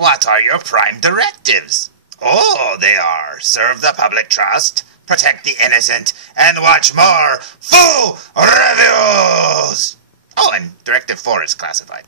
What are your prime directives? Oh, they are serve the public trust, protect the innocent, and watch more full reviews! Oh, and Directive 4 is classified.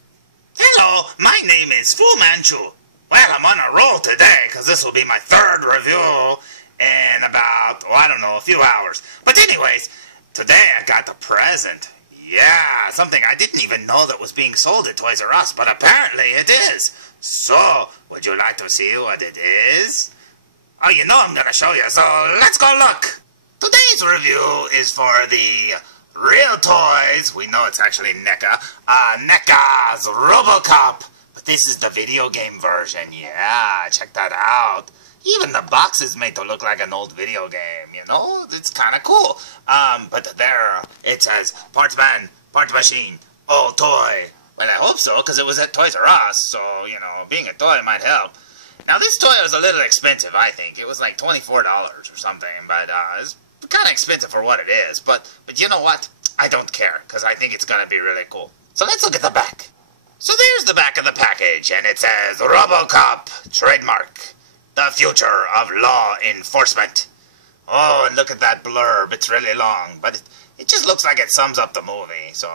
Hello, my name is Fu Manchu. Well, I'm on a roll today, because this will be my third review in about, I don't know, a few hours. But anyways, today I got a present. Yeah, something I didn't even know that was being sold at Toys R Us, but apparently it is. So, would you like to see what it is? Oh, you know I'm going to show you, so let's go look. Today's review is for the real toys. We know it's actually Neca. Neca's Robocop. But this is the video game version. Yeah, check that out. Even the box is made to look like an old video game, you know? It's kind of cool. But there, it says, part man, part machine, old toy. Well, I hope so, because it was at Toys R Us, so, you know, being a toy might help. Now, this toy was a little expensive, I think. It was like $24 or something, but it's kind of expensive for what it is. But you know what? I don't care, because I think it's going to be really cool. So let's look at the back. So there's the back of the package, and it says, Robocop, trademark, the future of law enforcement. Oh, and look at that blurb. It's really long, but it just looks like it sums up the movie, so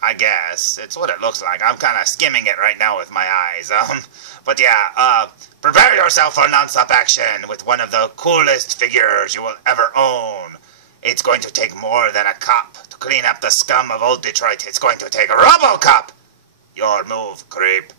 I guess it's what it looks like. I'm kind of skimming it right now with my eyes. But yeah, prepare yourself for non-stop action with one of the coolest figures you will ever own. It's going to take more than a cop to clean up the scum of old Detroit. It's going to take a Robocop. Your move, creep.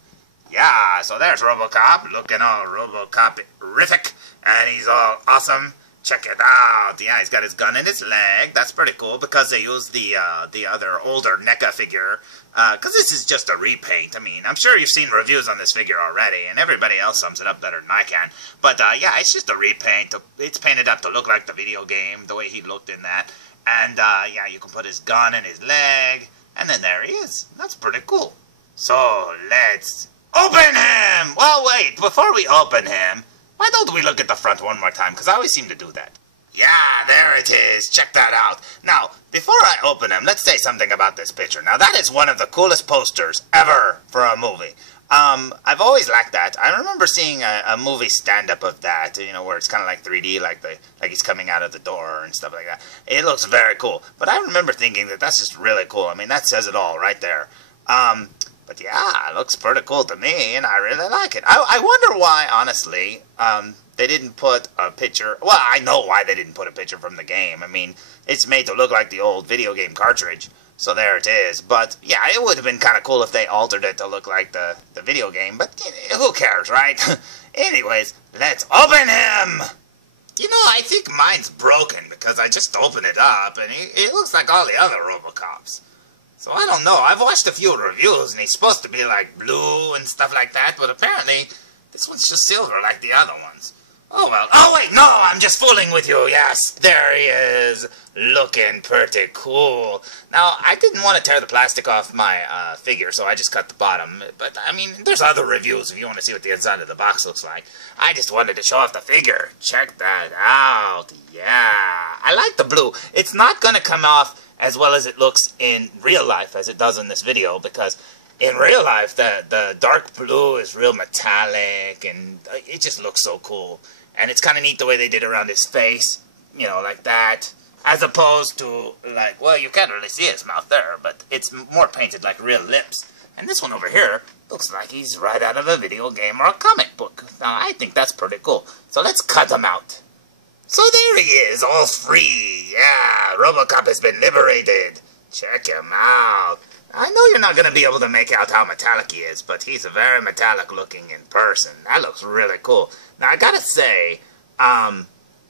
Yeah, so there's Robocop, looking all Robocop-rific, and he's all awesome. Check it out. Yeah, he's got his gun in his leg. That's pretty cool because they used the other older NECA figure. Because this is just a repaint. I mean, I'm sure you've seen reviews on this figure already, and everybody else sums it up better than I can. But yeah, it's just a repaint. It's painted up to look like the video game, the way he looked in that. And yeah, you can put his gun in his leg, and then there he is. That's pretty cool. So let's open him! Well, wait, before we open him, why don't we look at the front one more time? Because I always seem to do that. Yeah, there it is. Check that out. Now, before I open him, let's say something about this picture. Now, that is one of the coolest posters ever for a movie. I've always liked that. I remember seeing a movie stand-up of that, you know, where it's kind of like 3D, like he's coming out of the door and stuff like that. It looks very cool. But I remember thinking that that's just really cool. I mean, that says it all right there. But yeah, it looks pretty cool to me, and I really like it. I wonder why, honestly, they didn't put a picture. Well, I know why they didn't put a picture from the game. I mean, it's made to look like the old video game cartridge, so there it is. But yeah, it would have been kind of cool if they altered it to look like the video game, but who cares, right? Anyways, let's open him! You know, I think mine's broken because I just opened it up, and it looks like all the other Robocops. So I don't know. I've watched a few reviews, and he's supposed to be like blue and stuff like that, but apparently this one's just silver like the other ones. Oh well. Oh wait, no, I'm just fooling with you. Yes, there he is, looking pretty cool. Now, I didn't want to tear the plastic off my figure, so I just cut the bottom. But I mean, there's other reviews if you want to see what the inside of the box looks like. I just wanted to show off the figure. Check that out. Yeah, I like the blue. It's not gonna come off as well as it looks in real life as it does in this video, because in real life the dark blue is real metallic and it just looks so cool. And it's kind of neat the way they did around his face, you know, like that, as opposed to like, well, you can't really see his mouth there, but it's more painted like real lips. And this one over here looks like he's right out of a video game or a comic book. Now I think that's pretty cool. So let's cut him out. So there he is, all free. Yeah, Robocop has been liberated. Check him out. I know you're not going to be able to make out how metallic he is, but he's a very metallic looking in person. That looks really cool. Now, I gotta say,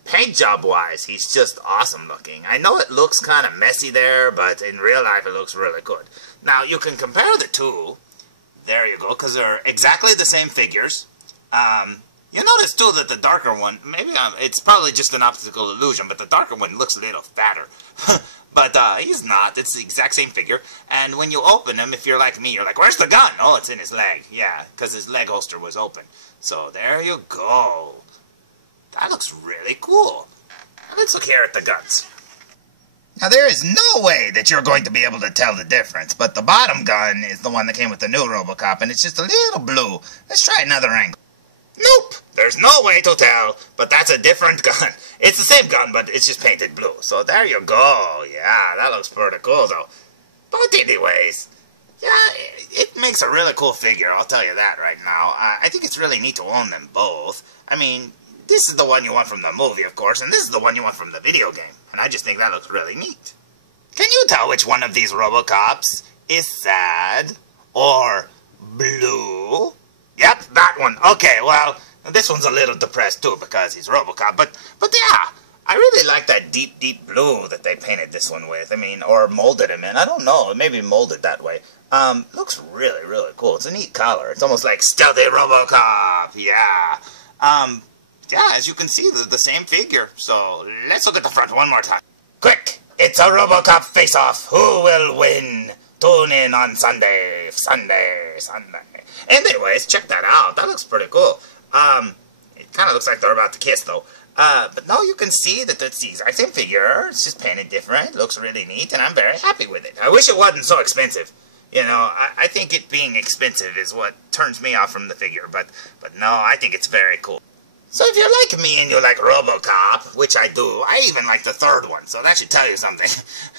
paint job wise, he's just awesome looking. I know it looks kind of messy there, but in real life it looks really good. Now, you can compare the two. There you go, because they're exactly the same figures. You notice, too, that the darker one, maybe it's probably just an optical illusion, but the darker one looks a little fatter. But he's not. It's the exact same figure. And when you open him, if you're like me, you're like, where's the gun? Oh, it's in his leg. Yeah, because his leg holster was open. So there you go. That looks really cool. Now let's look here at the guns. Now, there is no way that you're going to be able to tell the difference, but the bottom gun is the one that came with the new Robocop, and it's just a little blue. Let's try another angle. Nope, there's no way to tell, but that's a different gun. It's the same gun, but it's just painted blue. So there you go. Yeah, that looks pretty cool, though. But anyways, yeah, it makes a really cool figure, I'll tell you that right now. I think it's really neat to own them both. I mean, this is the one you want from the movie, of course, and this is the one you want from the video game. And I just think that looks really neat. Can you tell which one of these Robocops is sad or blue? Yep, that one. Okay, well, this one's a little depressed too because he's Robocop. But yeah, I really like that deep, deep blue that they painted this one with. I mean, or molded him in. I don't know. Maybe molded that way. Looks really, really cool. It's a neat color. It's almost like stealthy Robocop. Yeah. Yeah, as you can see, the same figure. So let's look at the front one more time. Quick! It's a Robocop face-off. Who will win? Tune in on Sunday. Anyways, check that out. That looks pretty cool. It kind of looks like they're about to kiss, though. But no, you can see that it's the exact same figure. It's just painted different. It looks really neat, and I'm very happy with it. I wish it wasn't so expensive. You know, I think it being expensive is what turns me off from the figure. But no, I think it's very cool. So if you're like me and you like Robocop, which I do, I even like the third one, so that should tell you something.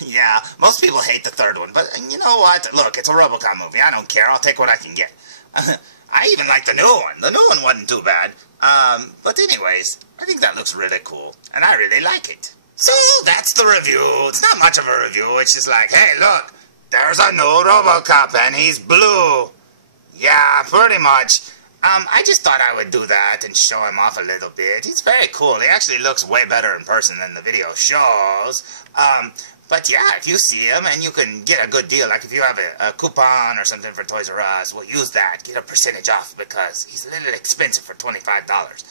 Yeah, most people hate the third one, but you know what? Look, it's a Robocop movie. I don't care. I'll take what I can get. I even like the new one. The new one wasn't too bad. But anyways, I think that looks really cool, and I really like it. So that's the review. It's not much of a review. It's just like, hey, look, there's a new Robocop, and he's blue. Yeah, pretty much. I just thought I would do that and show him off a little bit. He's very cool. He actually looks way better in person than the video shows. But yeah, if you see him and you can get a good deal, like if you have a coupon or something for Toys R Us, well, use that. Get a percentage off because he's a little expensive for $25.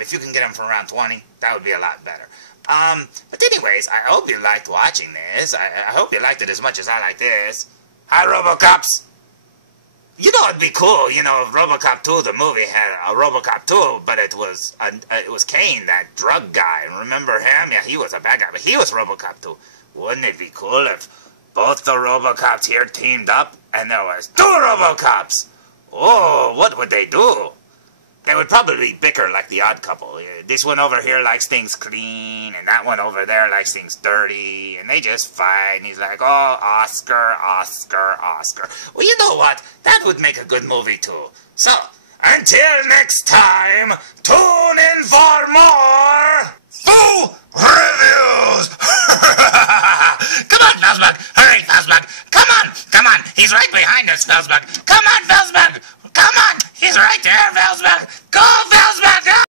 If you can get him for around $20, that would be a lot better. But anyways, I hope you liked watching this. I hope you liked it as much as I like this. Hi, Robocops! You know, it'd be cool, you know, if Robocop 2, the movie, had a Robocop 2, but it was Kane, that drug guy. Remember him? Yeah, he was a bad guy, but he was Robocop 2. Wouldn't it be cool if both the Robocops here teamed up and there was 2 Robocops? Oh, what would they do? They would probably bicker like the Odd Couple. This one over here likes things clean, and that one over there likes things dirty, and they just fight, and he's like, oh, Oscar, Oscar, Oscar. Well, you know what? That would make a good movie, too. So, until next time, tune in for more Full Reviews! Come on, felzbug! Hurry, felzbug! Come on! He's right behind us, felzbug! Come on, felzbug! Come on! He's right there, felzbug!